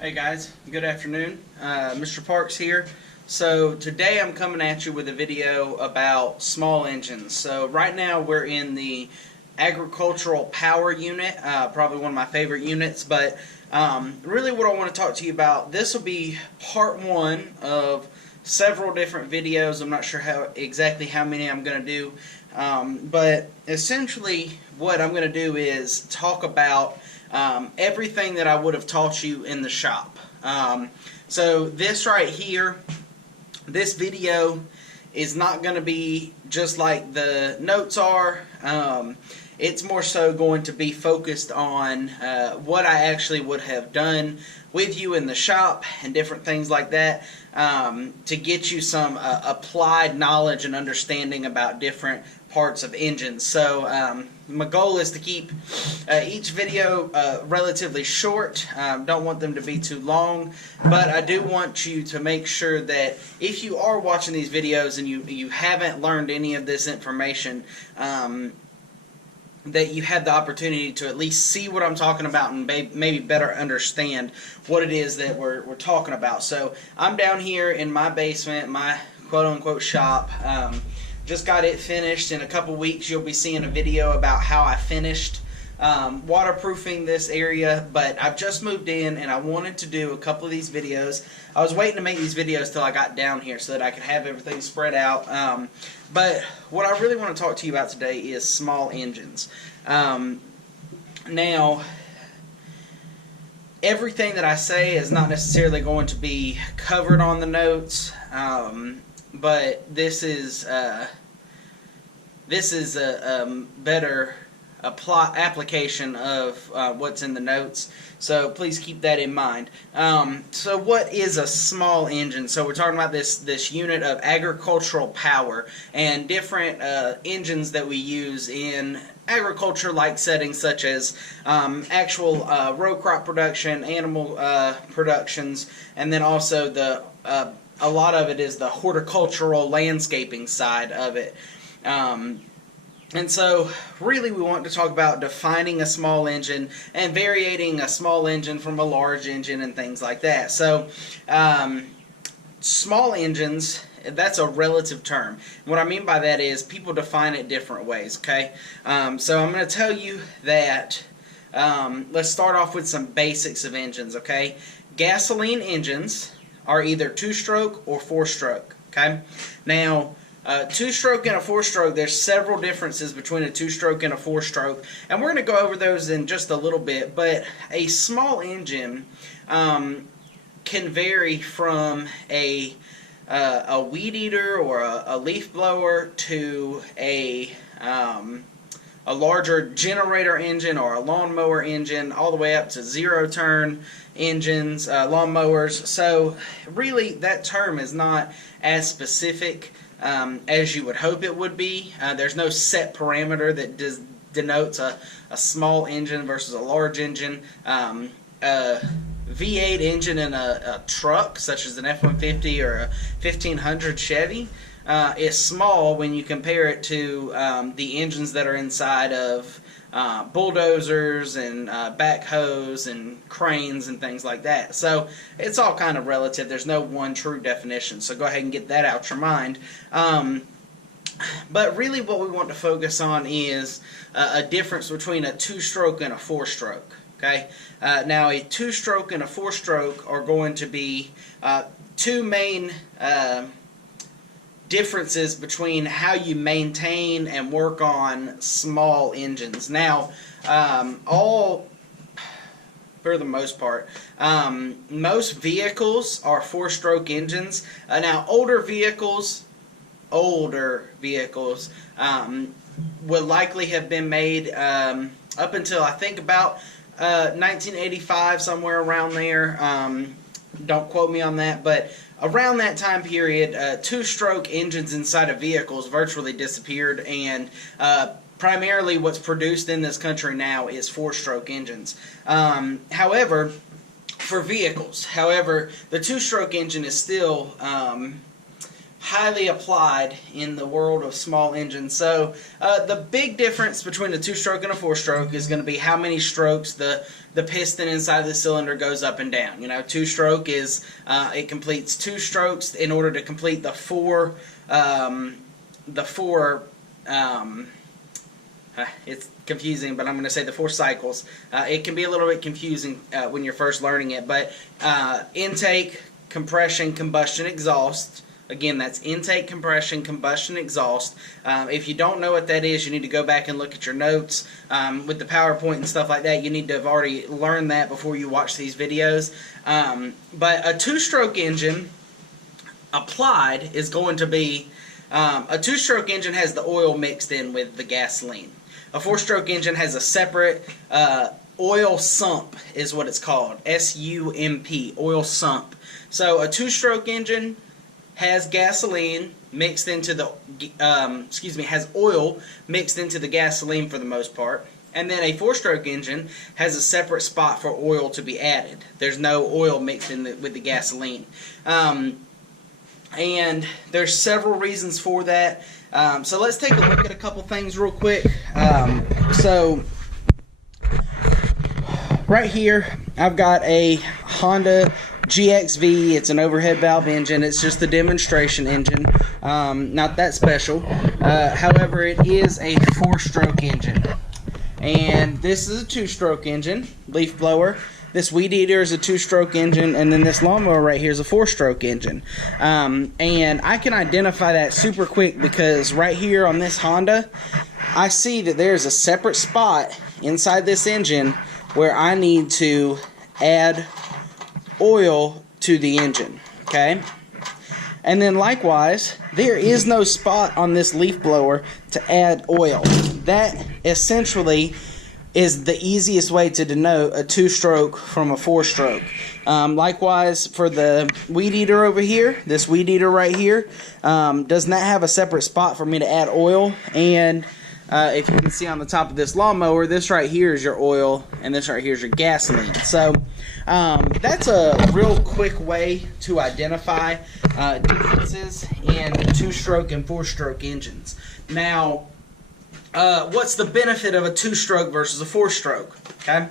Hey guys, good afternoon. Mr. Parks here. So today I'm coming at you with a video about small engines. So right now we're in the agricultural power unit, probably one of my favorite units, but really what I want to talk to you about, this will be part one of several different videos. I'm not sure exactly how many I'm going to do, but essentially what I'm going to do is talk about everything that I would have taught you in the shop. So this right here, this video is not going to be just like the notes are. It's more so going to be focused on what I actually would have done with you in the shop and different things like that, to get you some applied knowledge and understanding about different parts of engines. So my goal is to keep each video relatively short. Don't want them to be too long, but I do want you to make sure that if you are watching these videos and you haven't learned any of this information, that you have the opportunity to at least see what I'm talking about and maybe better understand what it is that we're talking about. So I'm down here in my basement, my quote-unquote shop. Just got it finished. In a couple weeks you'll be seeing a video about how I finished waterproofing this area, but I've just moved in and I wanted to do a couple of these videos. I was waiting to make these videos till I got down here so that I could have everything spread out. But what I really want to talk to you about today is small engines. Now, everything that I say is not necessarily going to be covered on the notes, but this is a better application of what's in the notes, so please keep that in mind. So what is a small engine? So we're talking about this unit of agricultural power and different engines that we use in agriculture-like settings, such as actual row crop production, animal productions, and then also a lot of it is the horticultural landscaping side of it. And so really we want to talk about defining a small engine and varying a small engine from a large engine and things like that. So small engines, that's a relative term. What I mean by that is people define it different ways, okay? So I'm going to tell you that, let's start off with some basics of engines, okay? Gasoline engines are either two-stroke or four-stroke, okay? Now, two-stroke and a four-stroke, there's several differences between a two-stroke and a four-stroke, and we're going to go over those in just a little bit. But a small engine can vary from a weed eater or a leaf blower to a larger generator engine or a lawnmower engine, all the way up to zero-turn engines, lawnmowers. So really that term is not as specific as you would hope it would be. There's no set parameter that denotes a small engine versus a large engine. A V8 engine in a truck, such as an F-150 or a 1500 Chevy, is small when you compare it to the engines that are inside of bulldozers and backhoes and cranes and things like that. So it's all kind of relative. There's no one true definition, so go ahead and get that out your mind. But really what we want to focus on is a difference between a two-stroke and a four-stroke. Okay? Now a two-stroke and a four-stroke are going to be two main differences between how you maintain and work on small engines. Now, for the most part, most vehicles are four-stroke engines. Now, older vehicles would likely have been made up until I think about 1985, somewhere around there. Don't quote me on that, but around that time period, two-stroke engines inside of vehicles virtually disappeared, and primarily what's produced in this country now is four-stroke engines. However, for vehicles, the two-stroke engine is still highly applied in the world of small engines. So the big difference between a 2-stroke and a 4-stroke is going to be how many strokes the piston inside the cylinder goes up and down. You know, 2-stroke is it completes 2 strokes in order to complete the four it's confusing, but I'm going to say the 4 cycles. It can be a little bit confusing when you're first learning it, but intake, compression, combustion, exhaust. Again, that's intake, compression, combustion, exhaust. If you don't know what that is, you need to go back and look at your notes. With the PowerPoint and stuff like that, you need to have already learned that before you watch these videos. But a 2-stroke engine applied is going to be, a 2-stroke engine has the oil mixed in with the gasoline. A 4-stroke engine has a separate oil sump is what it's called. S-U-M-P, oil sump. So a 2-stroke engine has gasoline mixed into the, has oil mixed into the gasoline for the most part. And then a 4-stroke engine has a separate spot for oil to be added. There's no oil mixed in with the gasoline. And there's several reasons for that. So let's take a look at a couple things real quick. So right here I've got a Honda GXV. It's an overhead valve engine. It's just a demonstration engine, not that special. However, it is a 4-stroke engine, and this is a 2-stroke engine, leaf blower. This weed eater is a 2-stroke engine, and then this lawnmower right here is a 4-stroke engine. And I can identify that super quick because right here on this Honda, I see that there's a separate spot inside this engine where I need to add oil to the engine, okay? And then likewise, there is no spot on this leaf blower to add oil. That essentially is the easiest way to denote a 2-stroke from a 4-stroke. Likewise, for the weed eater over here, this weed eater right here does not have a separate spot for me to add oil. And if you can see on the top of this lawnmower, this right here is your oil, and this right here is your gasoline. So that's a real quick way to identify differences in 2-stroke and 4-stroke engines. Now, what's the benefit of a 2-stroke versus a 4-stroke? Okay,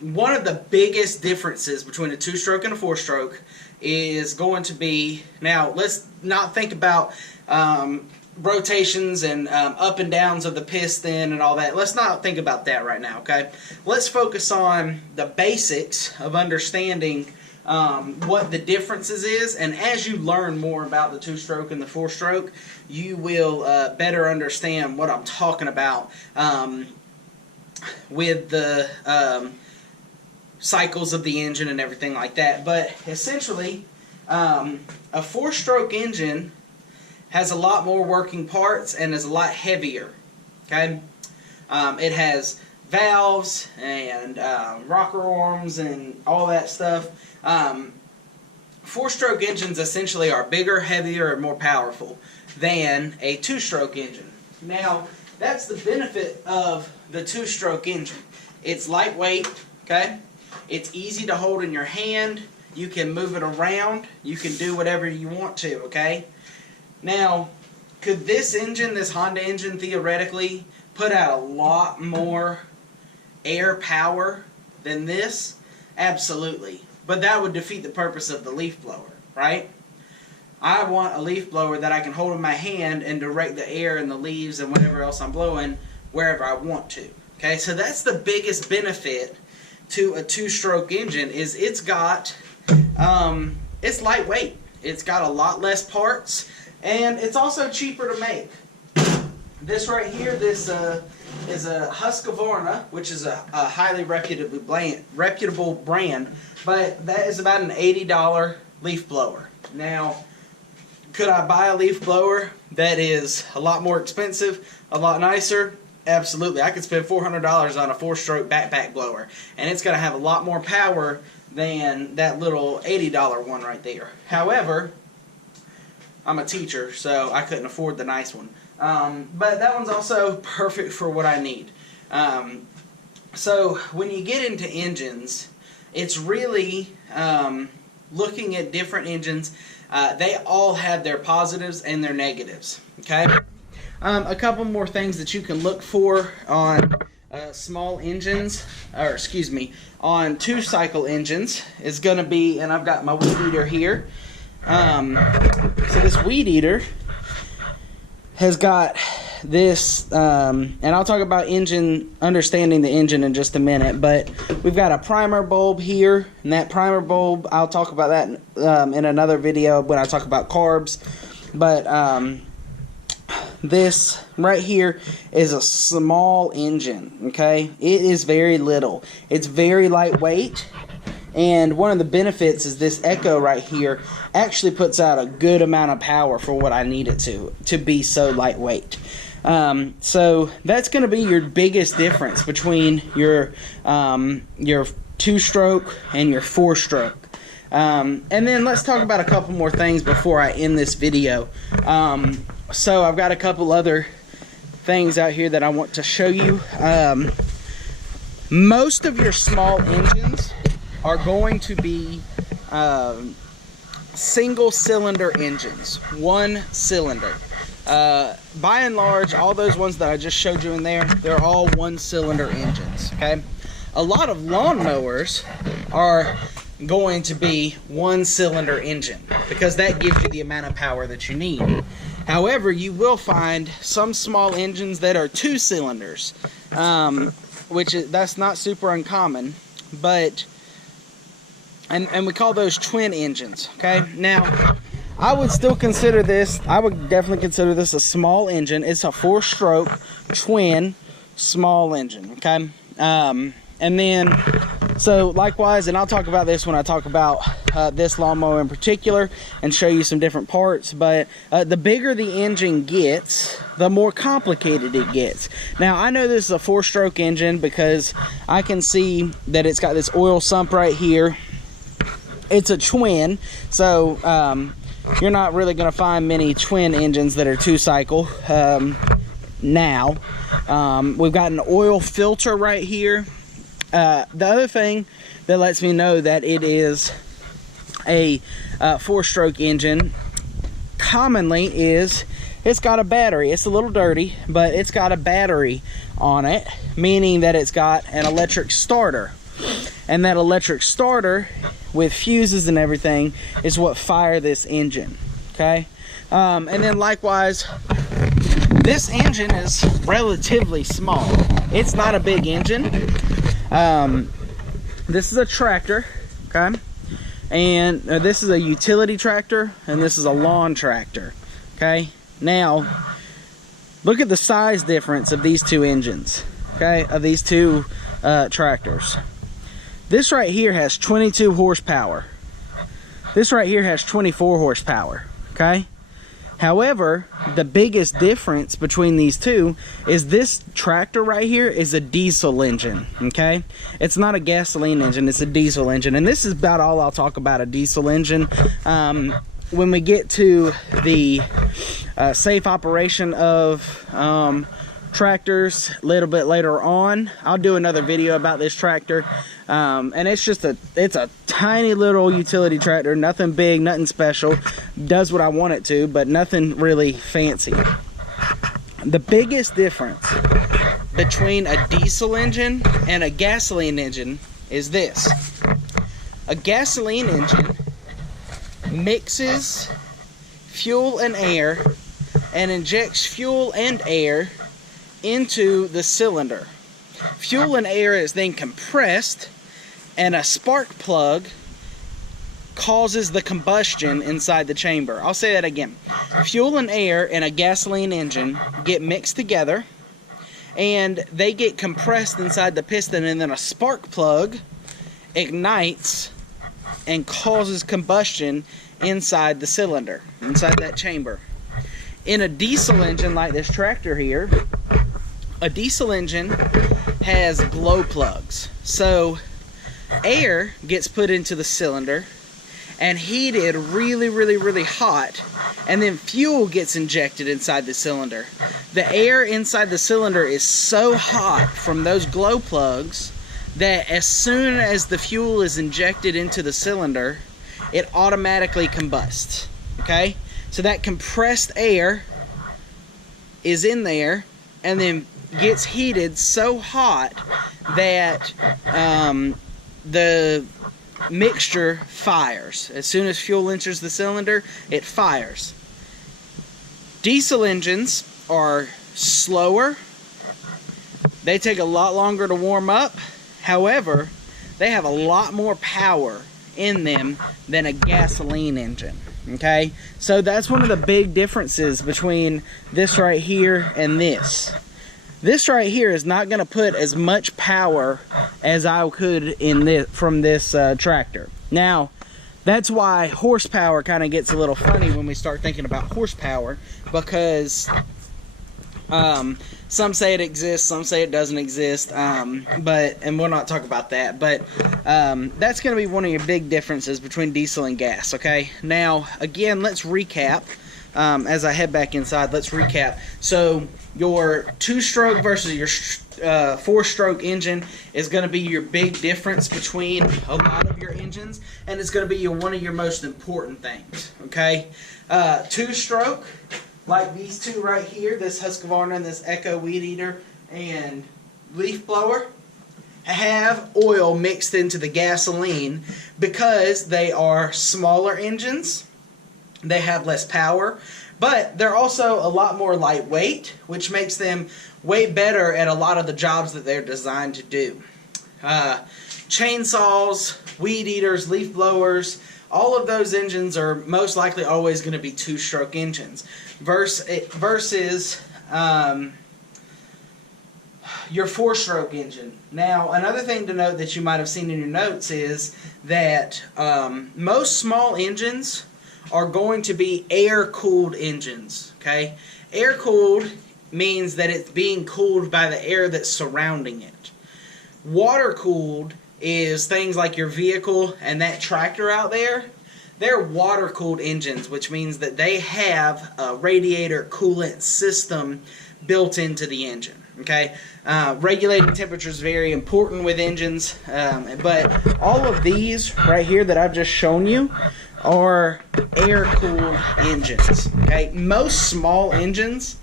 one of the biggest differences between a 2-stroke and a 4-stroke is going to be, now let's not think about rotations and up and downs of the piston and all that. Let's not think about that right now, okay? Let's focus on the basics of understanding what the differences is, and as you learn more about the 2-stroke and the 4-stroke, you will better understand what I'm talking about with the cycles of the engine and everything like that. But essentially, a 4-stroke engine has a lot more working parts and is a lot heavier, okay? It has valves and rocker arms and all that stuff. 4-stroke engines essentially are bigger, heavier, and more powerful than a 2-stroke engine. Now, that's the benefit of the 2-stroke engine. It's lightweight, okay? It's easy to hold in your hand. You can move it around. You can do whatever you want to, okay? Now, could this engine, this Honda engine, theoretically put out a lot more air power than this? Absolutely. But that would defeat the purpose of the leaf blower, right? I want a leaf blower that I can hold in my hand and direct the air and the leaves and whatever else I'm blowing wherever I want to. Okay, so that's the biggest benefit to a 2-stroke engine is it's got, it's lightweight. It's got a lot less parts, and it's also cheaper to make. This right here, this is a Husqvarna, which is a highly reputable brand, but that is about an $80 leaf blower. Now, could I buy a leaf blower that is a lot more expensive, a lot nicer? Absolutely. I could spend $400 on a 4-stroke backpack blower, and it's going to have a lot more power than that little $80 one right there. However, I'm a teacher, so I couldn't afford the nice one. But that one's also perfect for what I need. So when you get into engines, it's really looking at different engines, they all have their positives and their negatives. Okay. A couple more things that you can look for on small engines, or excuse me, on 2-cycle engines is going to be, and I've got my weed eater here. So this weed eater has got this, and I'll talk about understanding the engine in just a minute, but we've got a primer bulb here, and that primer bulb, I'll talk about that in another video when I talk about carbs, but this right here is a small engine, okay? It is very little. It's very lightweight, and one of the benefits is this echo right here actually puts out a good amount of power for what I need it to be so lightweight. So that's going to be your biggest difference between your 2-stroke and your 4-stroke. And then let's talk about a couple more things before I end this video. So I've got a couple other things out here that I want to show you. Most of your small engines are going to be single cylinder engines, 1 cylinder. By and large, all those ones that I just showed you in there, they're all 1 cylinder engines, okay? A lot of lawnmowers are going to be 1 cylinder engine because that gives you the amount of power that you need. However, you will find some small engines that are 2 cylinders, that's not super uncommon, but and we call those twin engines, okay? Now, I would still consider this, I would definitely consider this a small engine. It's a 4-stroke twin small engine, okay? And then, so likewise, and I'll talk about this when I talk about this lawnmower in particular and show you some different parts, but the bigger the engine gets, the more complicated it gets. Now, I know this is a 4-stroke engine because I can see that it's got this oil sump right here. It's a twin, so you're not really going to find many twin engines that are 2-cycle now. We've got an oil filter right here. The other thing that lets me know that it is a 4-stroke engine commonly is it's got a battery. It's a little dirty, but it's got a battery on it, meaning that it's got an electric starter. And that electric starter with fuses and everything is what fire this engine, okay? And then likewise, this engine is relatively small. It's not a big engine. This is a tractor, okay? And this is a utility tractor, and this is a lawn tractor, okay? Now, look at the size difference of these 2 engines, okay? Of these 2 tractors. This right here has 22 horsepower. This right here has 24 horsepower, okay? However, the biggest difference between these two is this tractor right here is a diesel engine, okay? It's not a gasoline engine, it's a diesel engine. And this is about all I'll talk about a diesel engine. When we get to the safe operation of tractors a little bit later on, I'll do another video about this tractor. And it's a tiny little utility tractor, nothing big, nothing special, does what I want it to, but nothing really fancy. The biggest difference between a diesel engine and a gasoline engine is this. A gasoline engine mixes fuel and air and injects fuel and air into the cylinder. Fuel and air is then compressed, and a spark plug causes the combustion inside the chamber. I'll say that again. Fuel and air in a gasoline engine get mixed together, and they get compressed inside the piston, and then a spark plug ignites and causes combustion inside the cylinder, inside that chamber. In a diesel engine like this tractor here, a diesel engine has glow plugs. So air gets put into the cylinder and heated really hot, and then fuel gets injected inside the cylinder. The air inside the cylinder is so hot from those glow plugs that as soon as the fuel is injected into the cylinder, it automatically combusts. Okay, so that compressed air is in there and then gets heated so hot that the mixture fires. As soon as fuel enters the cylinder, it fires. Diesel engines are slower. They take a lot longer to warm up. However, they have a lot more power in them than a gasoline engine. Okay, so that's one of the big differences between this right here and this. This right here is not going to put as much power as I could in this from this tractor. Now, that's why horsepower kind of gets a little funny when we start thinking about horsepower, because some say it exists, some say it doesn't exist, and we'll not talk about that, but that's going to be one of your big differences between diesel and gas. Okay, now again, let's recap. As I head back inside, let's recap. So your 2-stroke versus your 4-stroke engine is going to be your big difference between a lot of your engines, and it's going to be one of your most important things. Okay, 2-stroke, like these two right here, this Husqvarna and this Echo Weed Eater and leaf blower, have oil mixed into the gasoline because they are smaller engines. They have less power, but they're also a lot more lightweight, which makes them way better at a lot of the jobs that they're designed to do. Chainsaws, weed eaters, leaf blowers, all of those engines are most likely always going to be 2-stroke engines versus your 4-stroke engine. Now, another thing to note that you might have seen in your notes is that most small engines are going to be air-cooled engines. Okay, air-cooled means that it's being cooled by the air that's surrounding it. Water-cooled is things like your vehicle and that tractor out there. They're water-cooled engines, which means that they have a radiator coolant system built into the engine. Okay, regulating temperature is very important with engines, but all of these right here that I've just shown you are air-cooled engines. Okay, most small engines,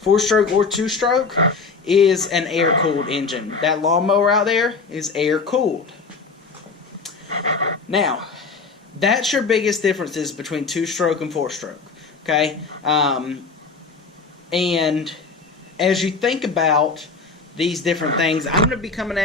4-stroke or 2-stroke, is an air-cooled engine. That lawnmower out there is air-cooled. Now, that's your biggest differences between 2-stroke and 4-stroke. Okay, and as you think about these different things, I'm going to be coming at